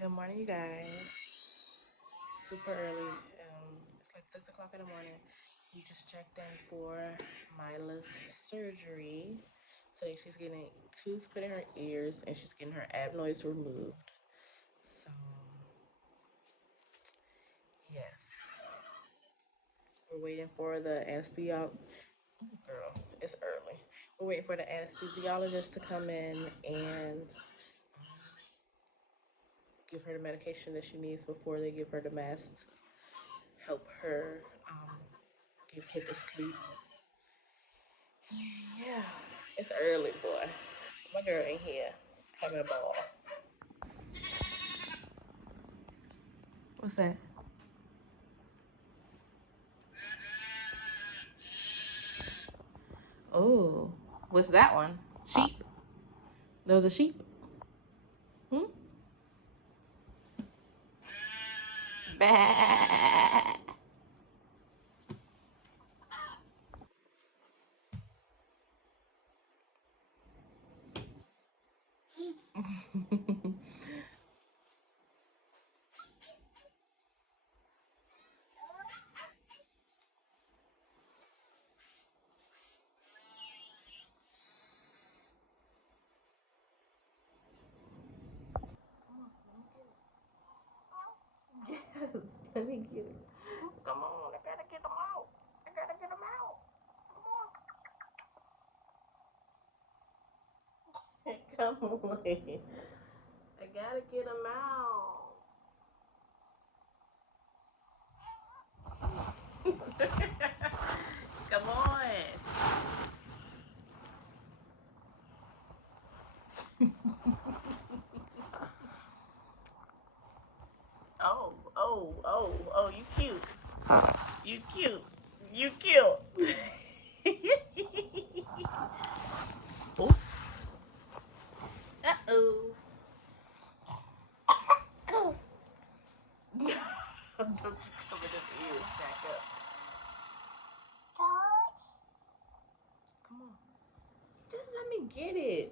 Good morning, you guys. Super early. It's like 6 o'clock in the morning. We just checked in for Myla's surgery. Today she's getting tubes put in her ears and she's getting her adenoids removed. So, yes. We're waiting for the anesthesiologist. Girl, it's early. We're waiting for the anesthesiologist to come in and give her the medication that she needs before they give her the mask to help her get put to sleep. Yeah, it's early, boy. My girl ain't here having a ball. What's that? Oh, what's that one? Sheep? There was a sheep? Hmm? Bah. Yes, let me get it. Come on, I gotta get them out. I gotta get them out. Come on. Come on. I gotta get them out. Come on. Oh, you cute. You cute. You cute. Oh. Uh-oh. Oh. Don't you cover them ears back up. Come on. Just let me get it.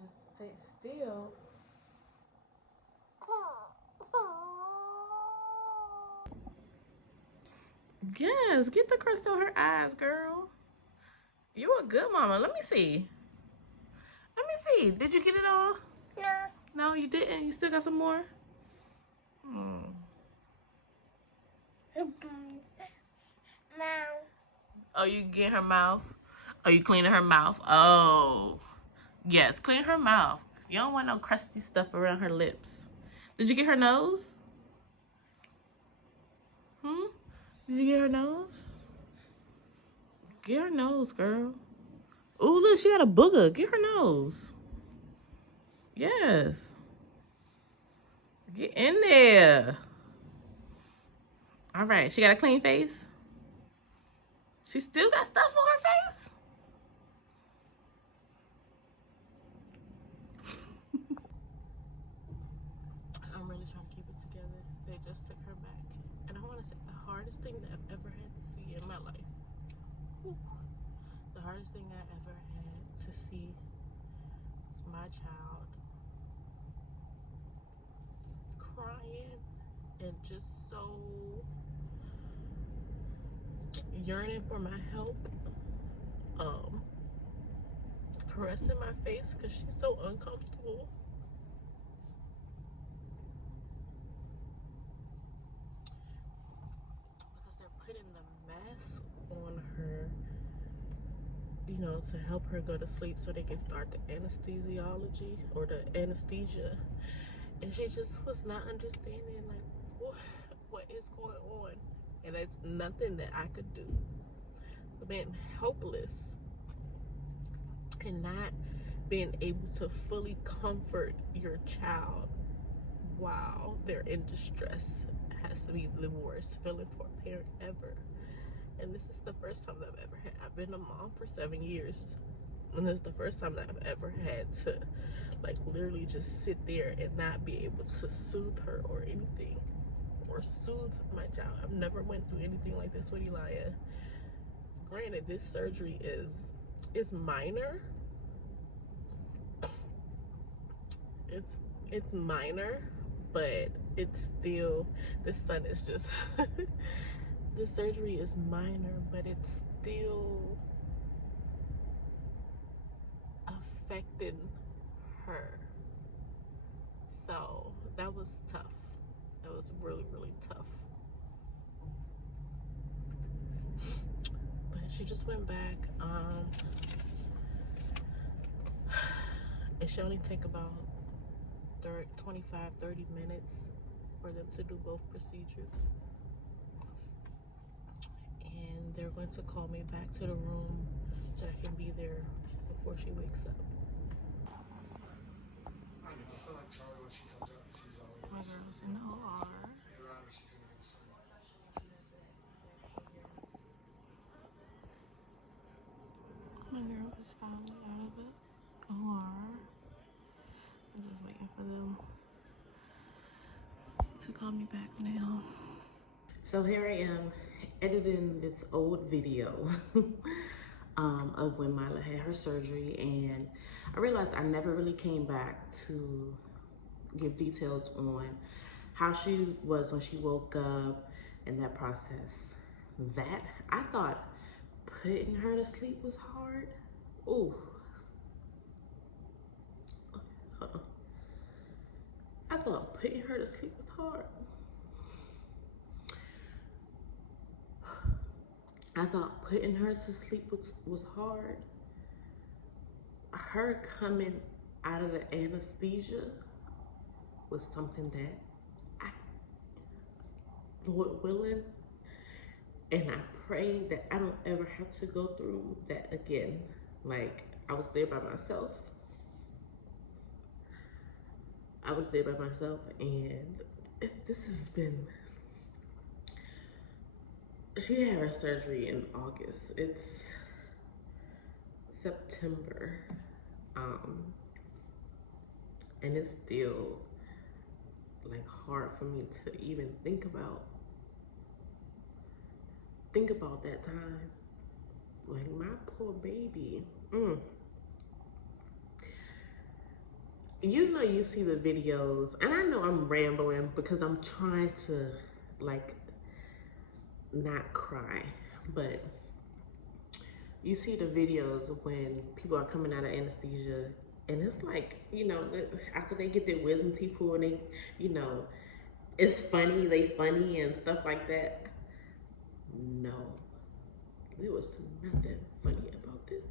Just sit still. Yes, get the crust on her eyes, girl. You a good mama. Let me see. Let me see. Did you get it all? No. No, you didn't. You still got some more? Hmm. Mouth. Oh, you get her mouth? Oh, you cleaning her mouth? Oh. Yes, clean her mouth. You don't want no crusty stuff around her lips. Did you get her nose? Hmm? Did you get her nose? Get her nose, girl. Oh, look, she got a booger. Get her nose. Yes. Get in there. All right. She got a clean face? She still got stuff on her face? I'm really trying to keep it together. They just took her back. And I want to say the hardest thing that I've ever had to see in my life. Whew, the hardest thing I ever had to see was my child crying and just so yearning for my help. Caressing my face because she's so uncomfortable. Because they're putting the mask on her, you know, to help her go to sleep so they can start the anesthesiology or the anesthesia. And she just was not understanding, like, what is going on. And it's nothing that I could do. So being helpless and not being able to fully comfort your child while they're in distress has to be the worst feeling for a parent ever. And this is the first time that I've ever had. I've been a mom for 7 years, and this is the first time that I've ever had to, like, literally just sit there and not be able to soothe her or anything. or soothe my child. I've never went through anything like this with Elia. Granted, this surgery is minor. It's minor, but it's still, the son is just the surgery is minor, but it's still affected her. So that was tough. It was really, really tough. But she just went back. It should only take about 25-30 minutes for them to do both procedures. And they're going to call me back to the room so I can be there before she wakes up. My girl's in the OR. My girl is finally out of the OR. I'm just waiting for them to call me back now. So here I am editing this old video of when Myla had her surgery, and I realized I never really came back to give details on how she was when she woke up and that process. That, I thought putting her to sleep was hard. Ooh. I thought putting her to sleep was hard. I thought putting her to sleep was hard. Her coming out of the anesthesia was something that I, Lord willing, and I pray that I don't ever have to go through that again. Like, I was there by myself. And this has been, she had her surgery in August. It's September. And it's still like hard for me to even think about that time. Like, my poor baby. You know, you see the videos, and I know I'm rambling because I'm trying to like not cry, but you see the videos when people are coming out of anesthesia, and it's like, you know, after they get their wisdom teeth pulled, and they, you know, it's funny, they funny and stuff like that. No, there was nothing funny about this.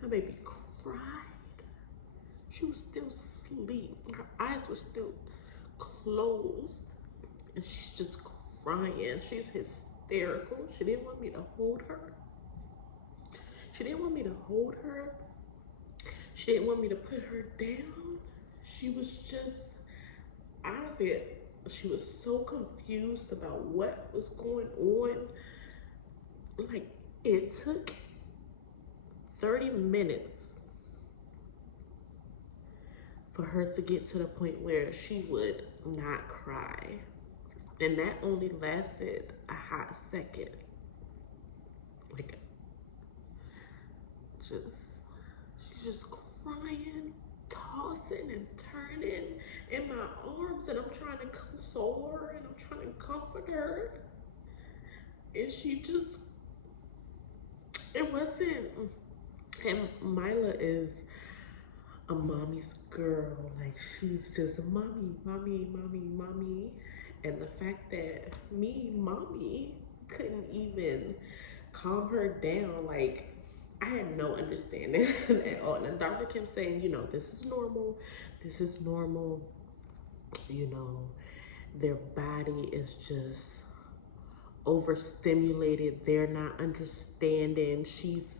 My baby cried. She was still asleep. Her eyes were still closed, and she's just crying. She's hysterical. She didn't want me to hold her. She didn't want me to hold her. She didn't want me to put her down. She was just out of it. She was so confused about what was going on. Like, it took 30 minutes for her to get to the point where she would not cry. And that only lasted a hot second. Like, she's just crying, tossing and turning in my arms, and I'm trying to console her and I'm trying to comfort her. And she just, it wasn't, and Myla is a mommy's girl. Like, she's just mommy. And the fact that mommy couldn't even calm her down, like, I had no understanding at all. And Dr. Kim saying, you know, this is normal. You know, their body is just overstimulated. They're not understanding. She's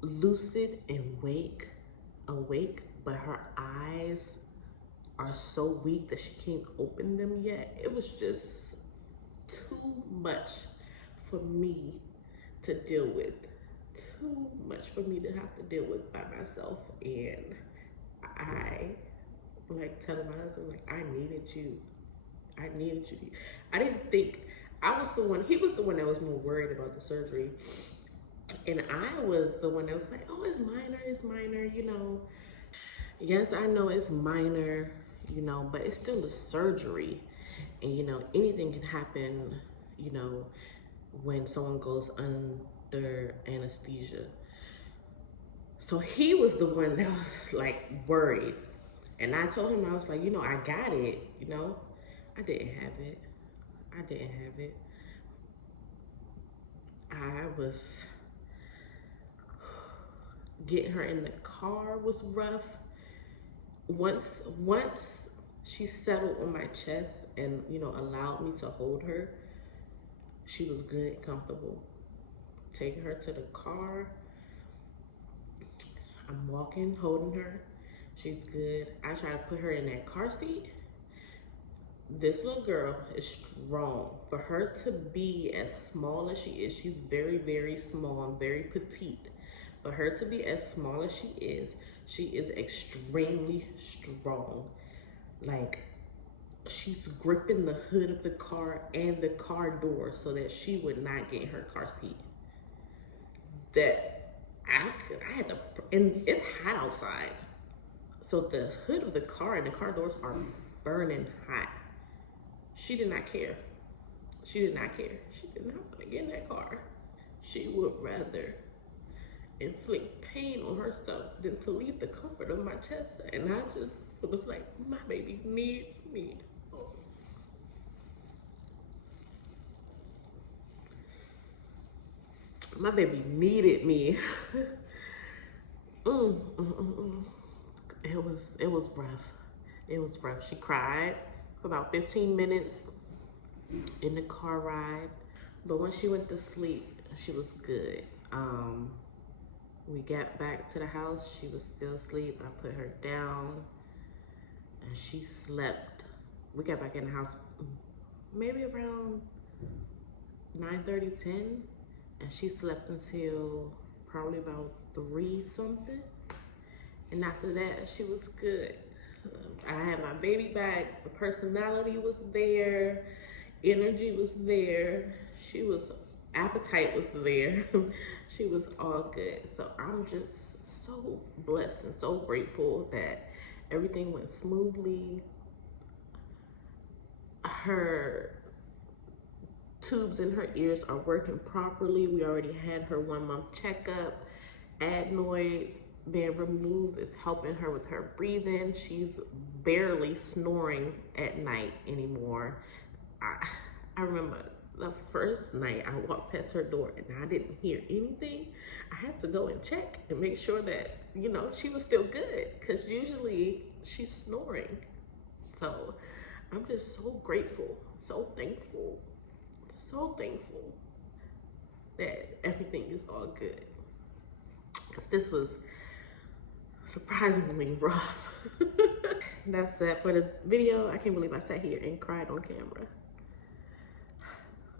lucid and awake, but her eyes are so weak that she can't open them yet. It was just too much for me to deal with. Too much for me to have to deal with by myself. And I, like, telling my husband, like, I needed you. I needed you. I didn't think, I was the one, he was the one that was more worried about the surgery. And I was the one that was like, oh, it's minor, you know. Yes, I know it's minor, you know, but it's still a surgery. And, you know, anything can happen, you know, when someone goes under anesthesia. So he was the one that was like worried. And I told him, I was like, you know, I got it, you know. I didn't have it. I didn't have it. I was, getting her in the car was rough. Once she settled on my chest and, you know, allowed me to hold her, she was good and comfortable. Taking her to the car, I'm walking, holding her. She's good. I try to put her in that car seat. This little girl is strong. For her to be as small as she is, she's very, very small and very petite. For her to be as small as she is extremely strong. Like, she's gripping the hood of the car and the car door so that she would not get in her car seat. That I had to, and it's hot outside. So the hood of the car and the car doors are burning hot. She did not care. She did not care. She did not want to get in that car. She would rather inflict pain on herself than to leave the comfort of my chest. And I just, it was like, my baby needs me. Oh. My baby needed me. It was rough. It was rough. She cried for about 15 minutes in the car ride. But when she went to sleep, she was good. We got back to the house, she was still asleep. I put her down and she slept. We got back in the house maybe around 9:30, 10, and she slept until probably about 3 something. And after that, she was good. I had my baby back. The personality was there. Energy was there. Appetite was there. She was all good. So I'm just so blessed and so grateful that everything went smoothly. Her tubes in her ears are working properly. We already had her 1-month checkup. Adenoids being removed is helping her with her breathing. She's barely snoring at night anymore. I remember the first night I walked past her door and I didn't hear anything. I had to go and check and make sure that, you know, she was still good, because usually she's snoring. So I'm just so grateful, so thankful that everything is all good. Because this was surprisingly rough. That's that for the video. I can't believe I sat here and cried on camera.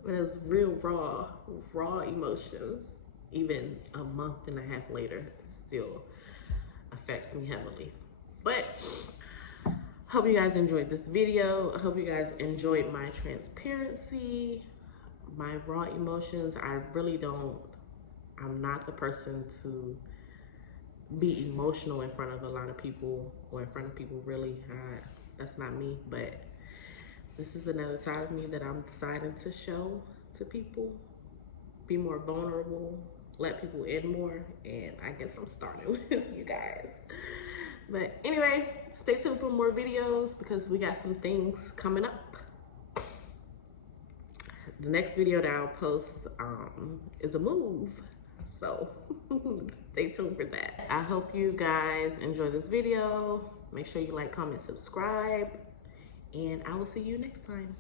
But it was real raw emotions. Even a month and a half later, it still affects me heavily. But hope you guys enjoyed this video. I hope you guys enjoyed my transparency, my raw emotions. I'm not the person to be emotional in front of a lot of people, or in front of people really. That's not me, but this is another side of me that I'm deciding to show to people. Be more vulnerable, let people in more, and I guess I'm starting with you guys. But anyway, stay tuned for more videos because we got some things coming up. The next video that I'll post is a move, so stay tuned for that. I hope you guys enjoy this video. Make sure you like, comment, subscribe, and I will see you next time.